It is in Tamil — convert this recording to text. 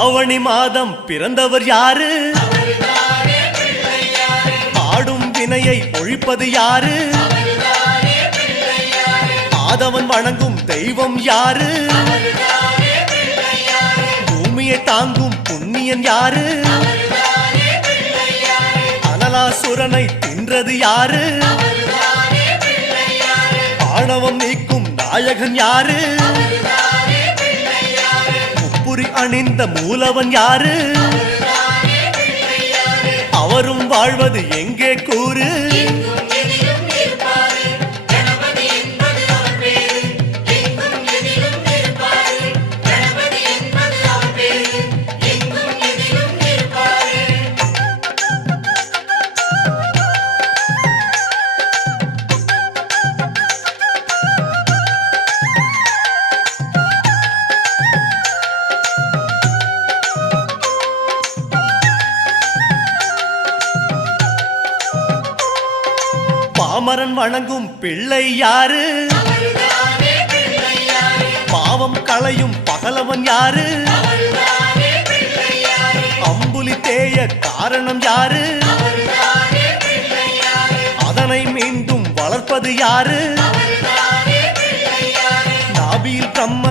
ஆவணி மாதம் பிறந்தவர் யாரு? ஆடும் வினையை ஒழிப்பது யாரு? ஆதவன் வணங்கும் தெய்வம் யாரு? பூமியை தாங்கும் புண்ணியன் யாரு? அனலாசுரனை தின்றது யாரு? ஆணவம் நீக்கும் நாயகன் யாரு? முப்புரி அணிந்த மூலவன் யாரு? அவரும் வாழ்வது எங்கே கூறு? பாமரன் வணங்கும் பிள்ளை யாரு? பாவம் களையும் பகலவன் யாரு? அம்புலி தேய காரணம் யாரு? அதனை மீண்டும் வளர்ப்பது யாரு?